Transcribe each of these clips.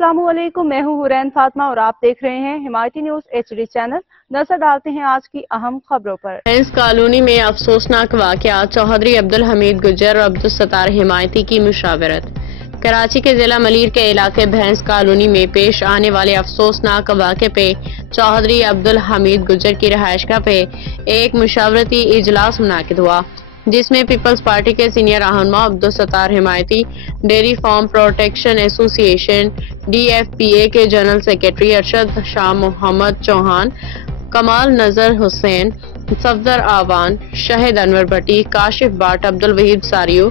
अस्सलामु अलैकुम, मैं हूँ हुरैन फातिमा और आप देख रहे हैं हिमायती न्यूज HD चैनल। नजर डालते हैं आज की अहम खबरों पर। भैंस कॉलोनी में अफसोसनाक वाकया, चौधरी अब्दुल हमीद गुज्जर और अब्दुल सत्तार हिमायती की मुशावरत। कराची के जिला मलीर के इलाके भैंस कॉलोनी में पेश आने वाले अफसोसनाक वाक़े पे चौधरी अब्दुल हमीद गुज्जर की रिहायशगाह पे एक मुशावरती इजलास मुनाकिद हुआ, जिसमें पीपल्स पार्टी के सीनियर रहनुमा Abdul Sattar Himayati, dairy farm protection association DFPA के जनरल सेक्रेटरी अरशद शाह मोहम्मद चौहान, कमाल नजर हुसैन, सफदर आवान, शाहिद अनवर भट्टी, काशिफ बाट, अब्दुल वहीद सारियो,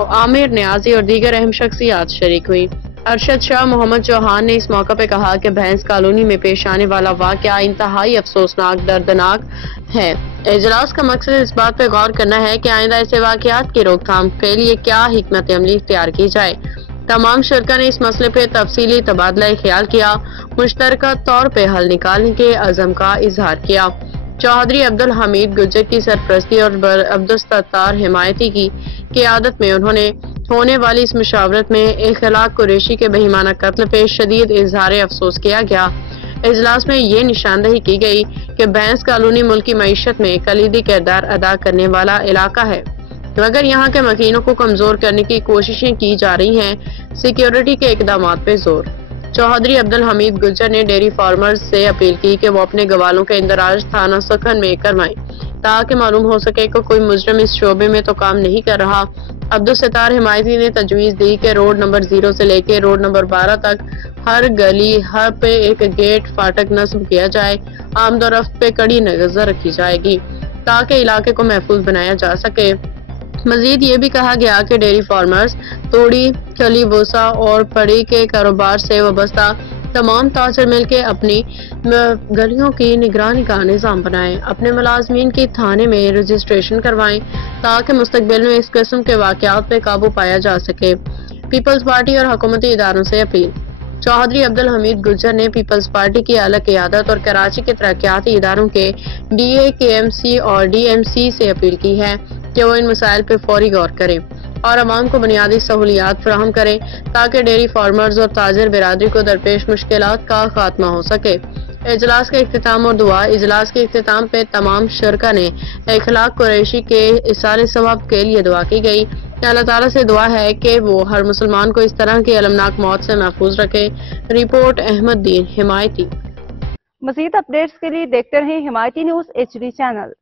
आमिर न्याजी और दीगर अहम शख्सियात शरीक हुई। अरशद शाह मोहम्मद चौहान ने इस मौका पर कहा कि भैंस कॉलोनी में पेश आने वाला वाकया इंतहाई अफसोसनाक, दर्दनाक है। इजलास का मकसद इस बात पर गौर करना है कि आइंदा ऐसे वाकयात की रोकथाम के लिए क्या हिकमत अमली इख्तियार की जाए। तमाम शरका ने इस मसले पे तफसीली तबादला ख्याल किया, मुश्तरका तौर पे हल निकालने के अज़म का इजहार किया। चौधरी अब्दुल हमीद गुज्जर की सरपरस्ती और अब्दुल सत्तार हिमायती की क़ियादत में उन्होंने होने वाली इस मुशावरत में इखलाक कुरैशी के बेईमाना कत्ल पे शदीद इजहार अफसोस किया गया। इजलास में ये निशानदही की गई कि भैंस कॉलोनी मुल्क की मईशत में कलीदी किरदार अदा करने वाला इलाका है, मगर यहाँ के मकीनों को कमजोर करने की कोशिशें की जा रही हैं। सिक्योरिटी के इकदाम पे जोर। चौधरी अब्दुल हमीद गुज्जर ने डेयरी फार्मर्स से अपील की कि वो अपने गवालों के इंदराज थाना सखन में करवाएं, ताकि मालूम हो सके कि कोई मुजरिम इस शोबे में तो काम नहीं कर रहा। अब्दुल सत्तार हिमायती ने तजवीज़ दी कि रोड नंबर 0 से लेकर रोड नंबर 12 तक हर गली हर पे एक गेट फाटक नस्ब किया जाए। आमदोरफ्त पे कड़ी नजर रखी जाएगी ताकि इलाके को महफूज बनाया जा सके। मजीद ये भी कहा गया कि डेयरी फार्मर्स तोड़ी, खली, भूसा और पड़ी के कारोबार से वाबस्ता तमाम ताजर मिल के अपनी गलियों की निगरानी का निज़ाम बनाएं, अपने मुलाजमीन की थाने में रजिस्ट्रेशन करवाएं, ताकि मुस्तकबिल में इस किस्म के वाकयात पे काबू पाया जा सके। पीपल्स पार्टी और हुकूमती इदारों से अपील। चौधरी अब्दुल हमीद गुज्जर ने पीपल्स पार्टी की आला क़ियादत और कराची के तरक्याती इदारों के DA, KMC और DMC से अपील की है कि वो इन मसाइल पर फौरी गौर करें और अवाम को बुनियादी सहूलियात फराहम करें, ताकि डेयरी फार्मर्स और ताजर बिरादरी को दरपेश मुश्किलात का खात्मा हो सके। इजलास का इख्तिताम और दुआ। इजलास के इख्तिताम पे तमाम शरका ने इखलाक कुरैशी के इसाले सवाब के लिए दुआ की गई। अल्लाह ताला से दुआ है कि वो हर मुसलमान को इस तरह की अलमनाक मौत से महफूज रखे। रिपोर्ट अहमद दीन हिमायती। मज़ीद अपडेट्स के लिए देखते रहें हिमायती न्यूज HD चैनल।